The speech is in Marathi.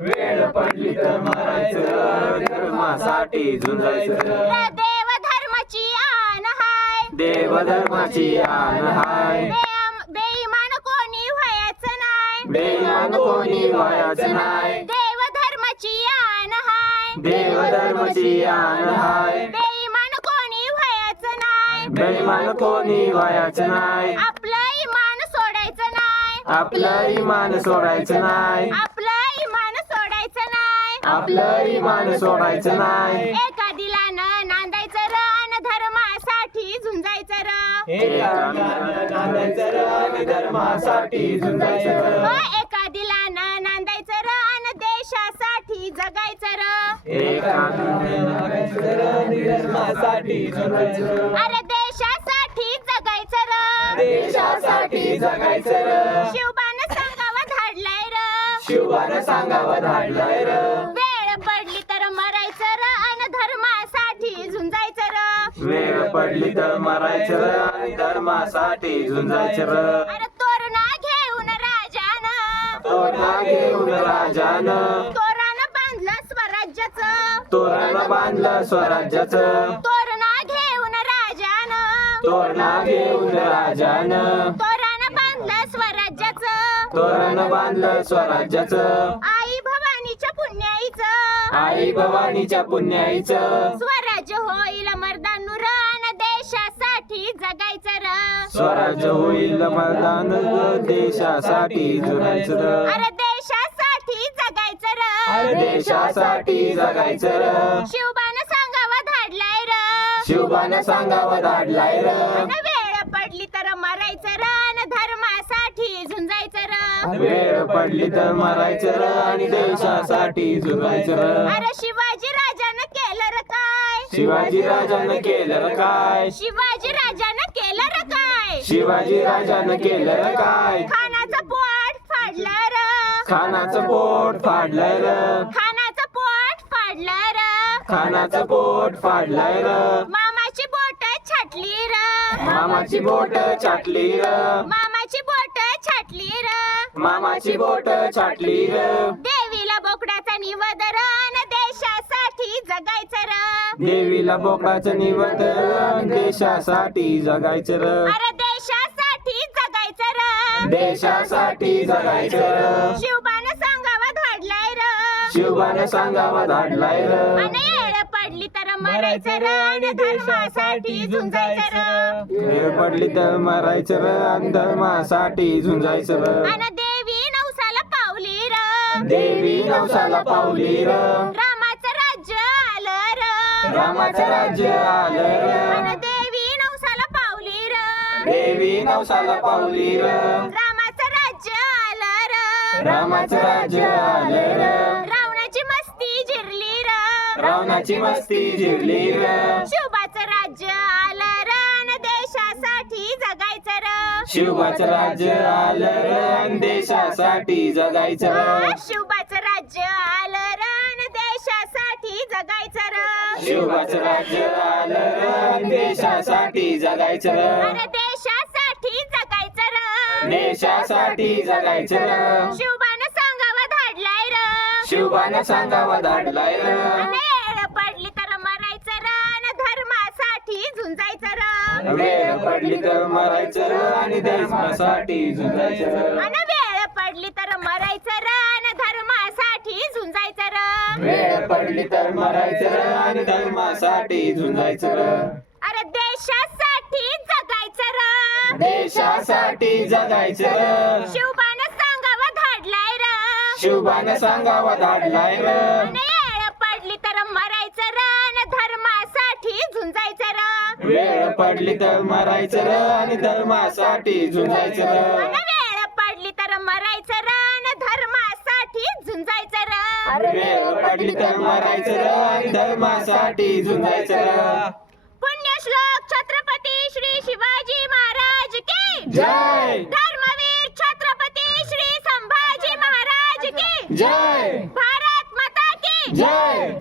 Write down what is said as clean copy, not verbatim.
वेळ पडली तर मरायचं, धर्मासाठी झुंजायचं. देव धर्माची आन हाय, देव धर्माची आन हाय, बेईमान कोणी व्हायचं नाही, बेईमान कोणी व्हायचं नाही. देव धर्माची आन हाय, देव धर्माची आन हाय, बेईमान कोणी व्हायचं नाही, बेईमान कोणी व्हायचं नाही. आपलं इमान सोडायचं नाही, आपलं इमान सोडायचं नाही, आपलं इमान सोडायचं नाही. आपलं इमान सोडायचं नाही. एका दिलानं नांदायचं र अन धर्मासाठी झुंजायचं र. नांदायचं र आणि धर्मासाठी झुंजायचं र. एका दिलानं नांदायचं र अन देशासाठी जगायचं र. नांदायचं र आणि धर्मासाठी झुंजायचं र. अरे देशासाठी जगायचं र, देशासाठी जगायचं र. शिवबानं सांगावं धाडलंय र, शिवानं सांगावं धाडलंय र. वेळ पडली तर मरायचं र अन धर्मासाठी झुंजायचं र. वेळ पडली तर मरायचं र आणि धर्मासाठी झुंजायचं र. अरे तोरणा घेऊन राजानं, तोरणा घेऊन राजानं, तोरण बांधलं स्वराज्याचं, तोरण बांधलं स्वराज्याचं. तोरणा घेऊन राजानं, तोरणा घेऊन राजानं, तोरण बांधलं स्वराज्याचं. तोरण बांधलं स्वराज्याचं. आई भवानीच्या पुण्याईचं, आई भवानीच्या पुण्याईचं, स्वराज्य होईल मर्दानुर अन देशासाठी जगायचं र. स्वराज्य होईल मर्दान, देशासाठी झुंजायचं र. अरे देशासाठी जगायचं र, देशासाठी जगायचं र. शिवबानं सांगावं धाडलाय र, शिवबानं सांगावं धाडलाय र. अन वेळ पडली तर मरायचं र अन धर्मासाठी झुंजायचं र. वेळ पडली तर मरायचं र आणि देशासाठी झुंजायचं र. अरे शिवाजी राजानं केलं र काय, शिवाजी राजानं केलं र काय, शिवाजी राजानं केलं र काय. शिवाजी राजानं केलं र काय. खानाचं पोट फाडलं र, खानाचं पोट फाडलंय र. खानाचं पोट फाडलं र. खानाचं पोट फाडलंय र. मामाची बोट छाटली र, मामाची बोट छाटली र. मामाची बोट छाटली र. मामाची बोट छाटली र. देवीला बोकडाचा निवद र अन देशासाठी जगायचं र. देवीला बोकडाचं निवद र, देशासाठी जगायचं र. अरे देशासाठी जगायचं र, देशासाठी जगायचं र. शिवबानं सांगावं धाडलाय र, शिवबानं सांगावं धाडलाय र. अन येळ पडली तर मरायचं र अन धर्मासाठी झुंजायचं र. वेळ पडली तर मरायचं र आणि धर्मासाठी झुंजायचं र. अन देवी नवसाला पावली र, देवी नवसाला पावली र. रामाचं राज्य आलं र, रामाचं राज्य आलं र. अन देवी नवसाला पावली र, देवी नवसाला पावली र. रामाचं राज्य आलं र. रामाचं राज्य आलं र. रावणाची मस्ती जिरली र, रावणाची मस्ती जिरली र. शिवबाचं राज्य आलं र अन देशासाठी जगायचं र. शिवबाचं राज्य आलं र आणि देशासाठी जगायचं र. शिवबाचं राज्य आलं र अन देशासाठी जगायचं र. शिवबाचं राज्य आलं र आणि देशासाठी जगायचं र. अरे देशासाठी जगायचं र, देशासाठी जगायचं र. शिवबानं सांगावं धाडलाय र, शिवबानं सांगावं धाडलाय र. अन येळ पडली तर मरायचं र अन धर्मासाठी झुंजायचं र. वेळ पडली तर मरायचं र आणि धर्मासाठी झुंजायचं र. अन वेळ पडली तर मरायचं र अन धर्मासाठी झुंजायचं र. वेळ पडली तर मरायचं र आणि धर्मासाठी झुंजायचं र. अरे देशासाठी जगायचं र, देशासाठी जगायचं र. शिवबानं सांगावं धाडलाय र, शिवबानं सांगावं धाडलाय र. अन येळ पडली तर मरायचं र अन धर्मासाठी झुंजायचं र. वेळ पडली तर मरायचं र आणि धर्मासाठी झुंजायचं र. अन वेळ पडली तर मरायचं र अन धर्मासाठी झुंजायचं र. वेळ पडली तर मरायचं र आणि धर्मासाठी झुंजायचं र. पुण्यश्लोक छत्रपती श्री शिवाजी महाराज की जय. धर्मवीर छत्रपती श्री संभाजी महाराज की जय. भारत माता की जय.